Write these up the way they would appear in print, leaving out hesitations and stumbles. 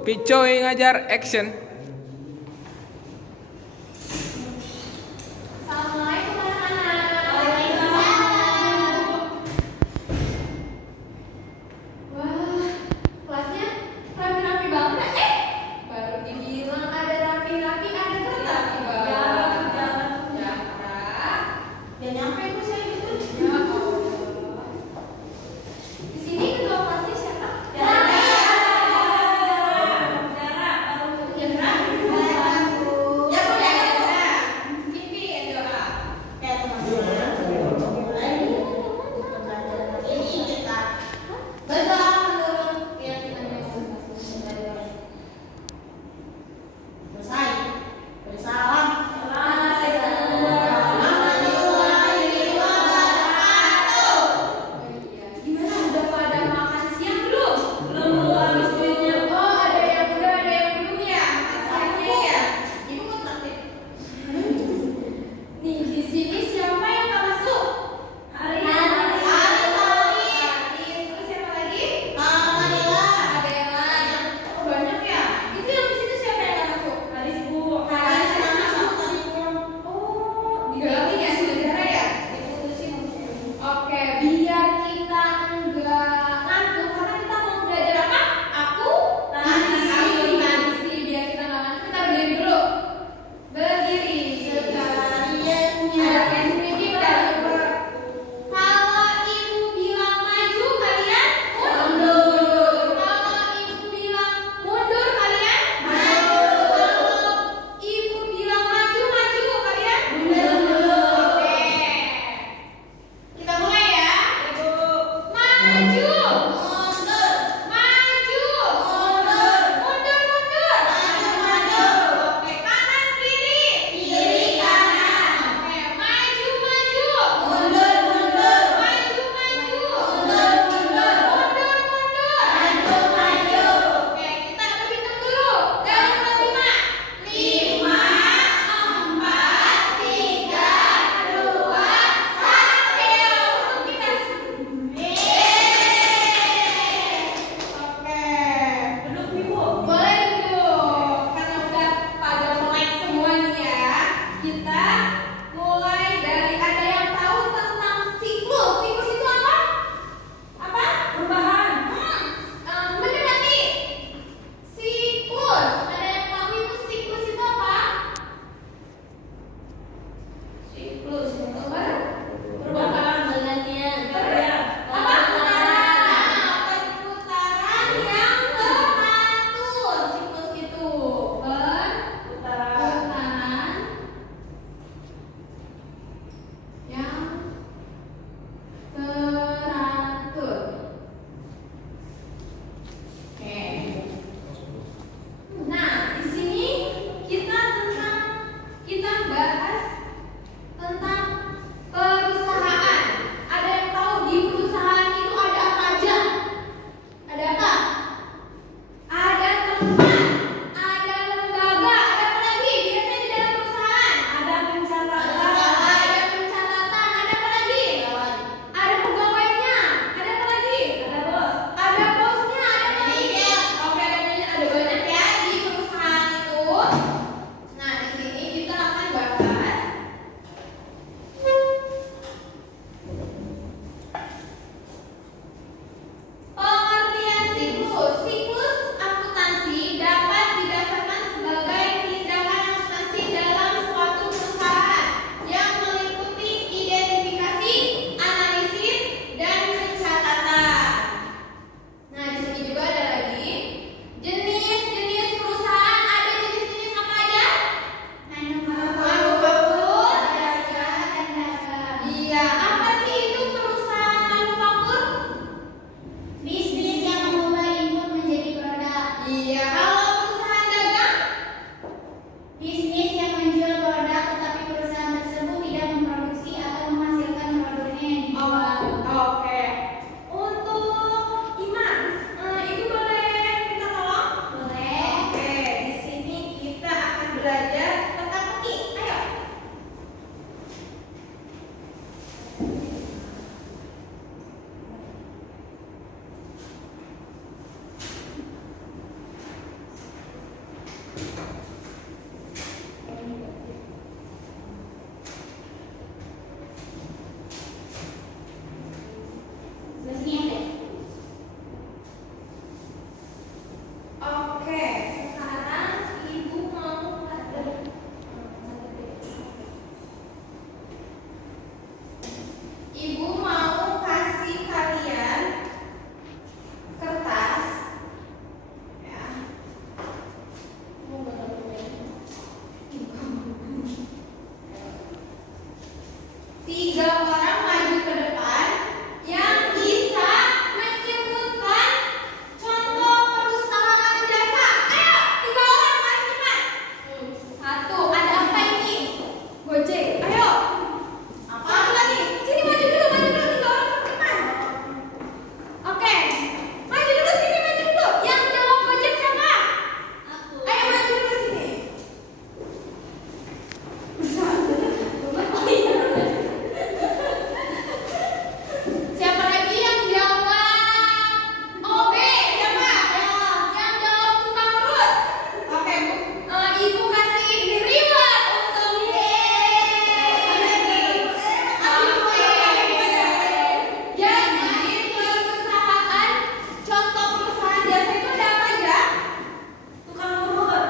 Picoy ngajar action. Assalamualaikum anak-anak. Waalaikumsalam. Wah, kelasnya rapi-rapi banget. Baru dibilang ada rapi-rapi, ada kertas di bawah. Jarak. Ya nyampe tuh saya gitu. Ya Allah. Di sini ketua kelasnya siapa? Oke, sekarang ibu mau Ibu mau kasih kalian kertas, ya. Tiga orang maju ke depan yang bisa menyebutkan contoh perusahaan jasa. Ayo, tiga orang maju cepat. Satu, ada apa ini? Gojek. Ayo. Satu lagi. Sini maju dulu tiga orang ke depan. Oke. Maju dulu sini, maju dulu. Yang jawab Gojek siapa? Aku. Ayo maju dulu sini. Siapa lagi yang jawab OB? Siapa? Yang jawab tukang urut. Oke, Bu. Ibu kasih reward untuk Jadi perusahaan, contoh perusahaan jasa itu ada apa aja? Tukang urut.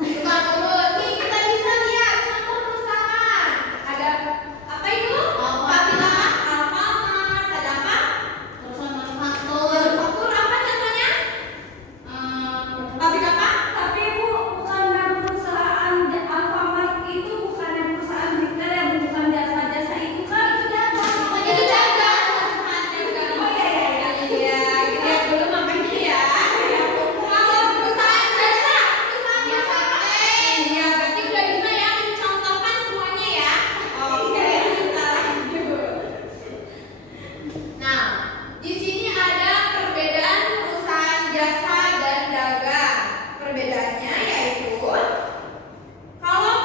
Tukang urut. Nih kita bisa lihat contoh perusahaan. Ada apa itu? Pabrik apa? Alfamart. Ada apa? Perusahaan manufaktur. Manufaktur apa contohnya? Pabrik apa? Tapi Bu, bukannya perusahaan Alfamart itu bukannya perusahaan retail yang bukan jasa-jasa itu kan? Itu dagang. Itu dagang. Perusahaan dagang. Oh iya. Iya, dilihat dulu makanya ya. Kalau perusahaan jasa apa? Iya, berarti udah bisa ya mencontohkan semuanya ya. Oke, kita lanjut. Nah, di sini ada perbedaan perusahaan jasa dan dagang. Perbedaannya yaitu kalau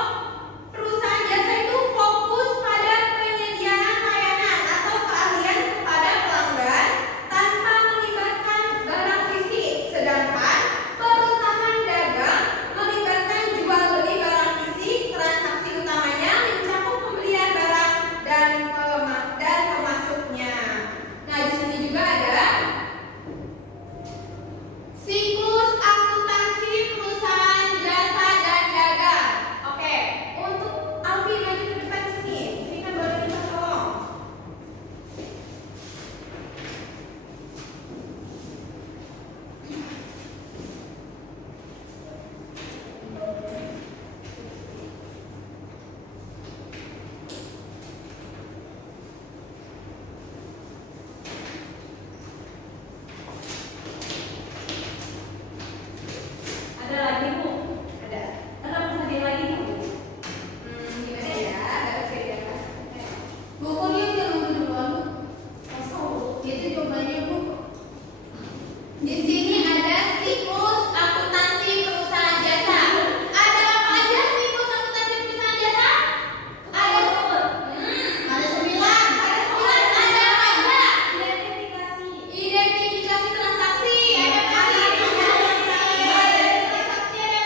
perusahaan jasa itu fokus pada penyediaan layanan atau keahlian kepada pelanggan tanpa melibatkan barang fisik, sedangkan perusahaan dagang melibatkan jual beli barang fisik. Transaksi utamanya mencakup pembelian barang dan pemasuknya. Nah, di sini juga ada siklus akuntansi perusahaan jasa dan dagang. Oke, untuk Alfi maju ke depan sini. Sini kan boleh minta tolong. Ada lagi Bu? Ada. Atau bisa dia lagi Bu? Gimana ya? Ada beda. Bukunya udah duluan. Kosong. Itu jawabannya, Bu. Di sini ada siklus akuntansi perusahaan jasa. Ada apa aja siklus akuntansi perusahaan jasa? Ada 9. Ada 9. Ada apa aja? Identifikasi transaksi. Ada apa lagi? Identifikasi ada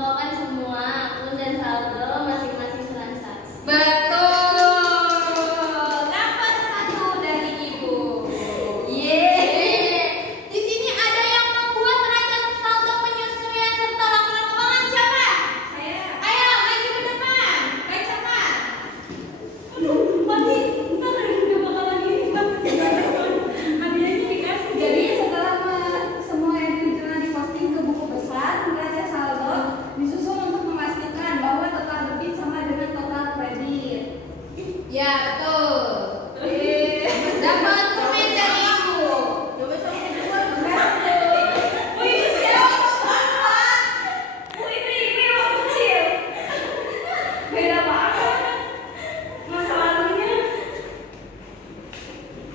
mengelompokkan semua akun dan saldo masing-masing transaksi. Betul. Dapat 1 dari Ibu. Yeay. Di sini ada yang membuat neraca saldo penyesuaian serta laporan keuangan. Siapa? Saya. Ayo maju ke depan. Bacakan. Aduh, Pati, ntar juga bakalan ini hadiahnya dikasih. Jadi setelah semua entry jurnal diposting ke buku besar, neraca saldo disusun untuk memastikan bahwa total debit sama dengan total kredit. Ya betul. Dapat permen dari Ibu. Wih, siapa? Ini waktu kecil. Beda banget. Masa lalunya.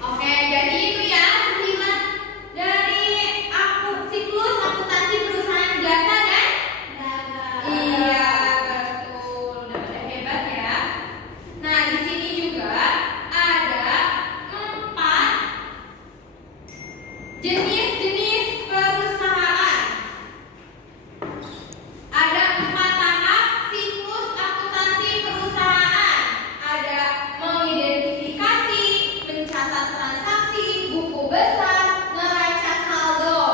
Oke, jadi itu ya 9 dari siklus akuntansi perusahaan jasa dan dagang. Iya, betul. Udah pada hebat ya. Nah, di sini juga ada 4 jenis-jenis perusahaan. Ada 4 tahap siklus akuntansi perusahaan. Ada mengidentifikasi, mencatat transaksi, buku besar, neraca saldo.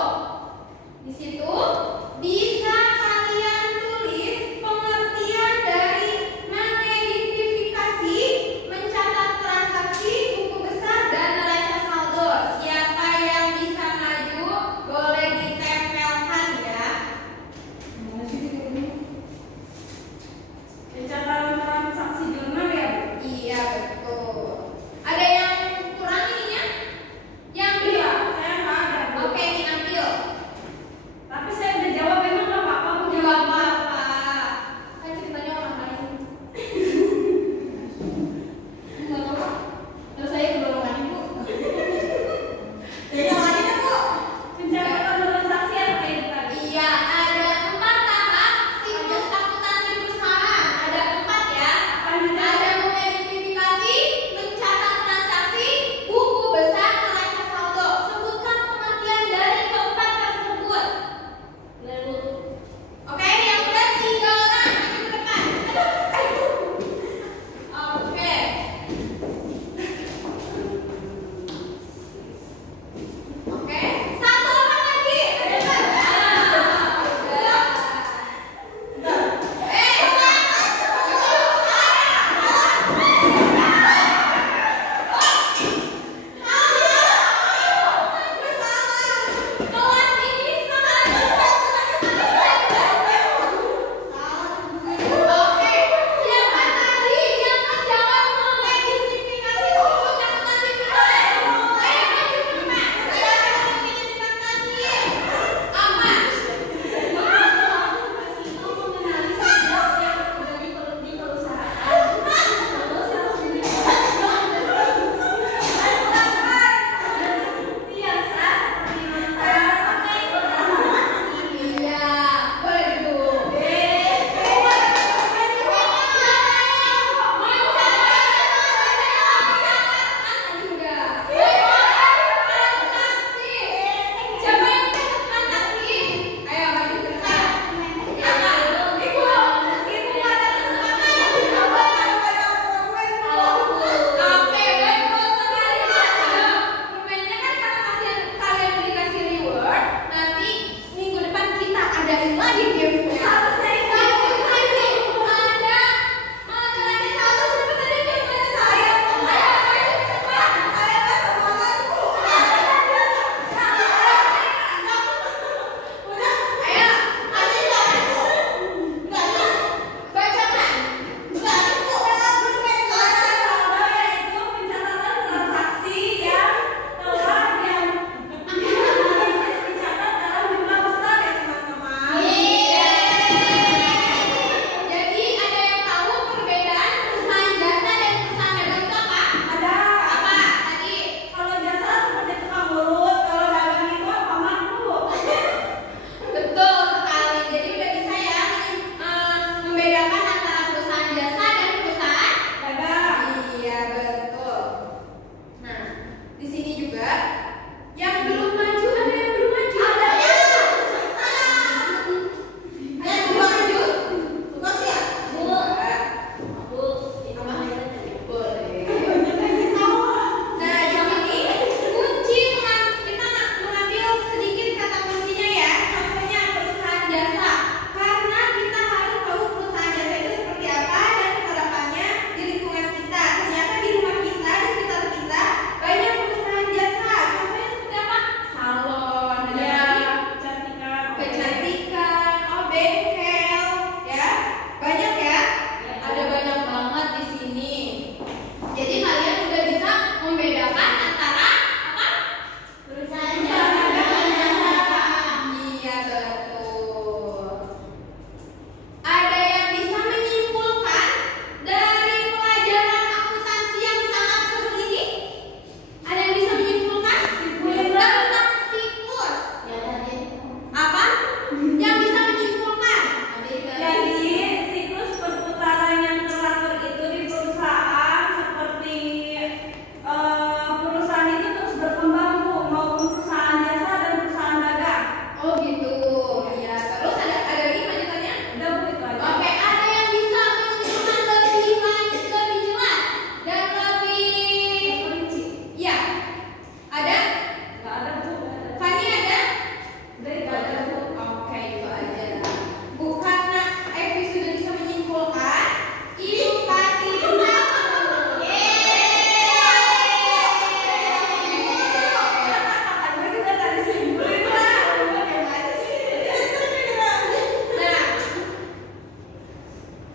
Di situ bisa kalian tulis pengertian dari mengidentifikasi, mencatat transaksi, buku besar, dan neraca saldo. Siapa yang bisa maju boleh ditempelkan ya. Pencatatan transaksi jurnal ya, Bu? Iya betul. Ada yang kurang ininya? Yang belum? Iya, saya nggak ada, Bu. Oke, diambil. Tapi saya udah jawab, emang nggak apa-apa, Bu. Gak apa-apa. Kan ceritanya orang lain. Nggak tahu. Terus saya kedorongan Ibu. Kedorongan Bu. Pencatatan transaksi apa itu tadi? Iya, ada 4 tahap siklus akuntansi perusahaan. Ada 4 ya. Ada mengidentifikasi, mencatat transaksi, buku besar, neraca saldo. Sebutkan pengertian dari keempat tersebut. Lalu, Oke, yang udah 3 orang maju ke depan. Oke. Oke, 1 orang lagi. Kelas ini Oke, siapa tadi yang menjawab mengidentifikasi siklus akuntansi perusahaan? Ayo maju ke depan. Siapa yang mengidentifikasi? Apa? mengenali sesuatu yang terjadi di perusahaan. Terus harus biasa seperti Iya, waduh. Siapa yang catat transaksi? Ayo maju ke depan. Ibu ada Oke, bagus sekali. Permennya kan karena kalian dikasih reward, nanti minggu depan kita adain lagi gamesnya. Lanjut lagi. Ada neraca saldo. Siapa tadi yang neraca saldo? Ayo maju ke depan. Udah, ayo maju bacakan. neraca saldo yaitu pencatatan transaksi yang telah dicatat dalam jumlah besar ya teman-teman. Iya. Jadi ada yang tahu perbedaan perusahaan jasa dan perusahaan dagang itu apa? Ada Apa tadi? kalau jasa seperti tukang urut, kalau dagang itu apa mak, Bu? Betul sekali. Jadi udah bisa ya membedakan antara perusahaan jasa dan perusahaan. Dagang. Iya betul. Nah di sini juga yang belum maju ada yang belum maju. Ada yang belum maju.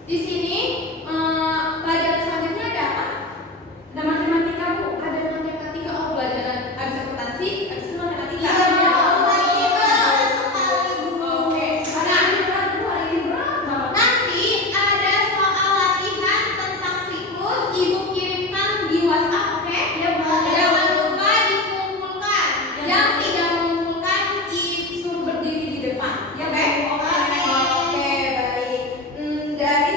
Di sini pelajaran selanjutnya ada apa? Ada matematika, Bu. Ada matematika. Oh, pelajaran habis akuntansi, habis itu matematika. Iya. Oke. Hari ini berat, Bu. Hari ini berat banget. Nanti ada soal latihan tentang siklus, Ibu kirimkan di WhatsApp, oke? Ya, Bu. Jangan lupa dikumpulkan. Yang tidak mengumpulkan disuruh berdiri di depan, Ya, oke? Bu. Oke. Oke, baik. Dari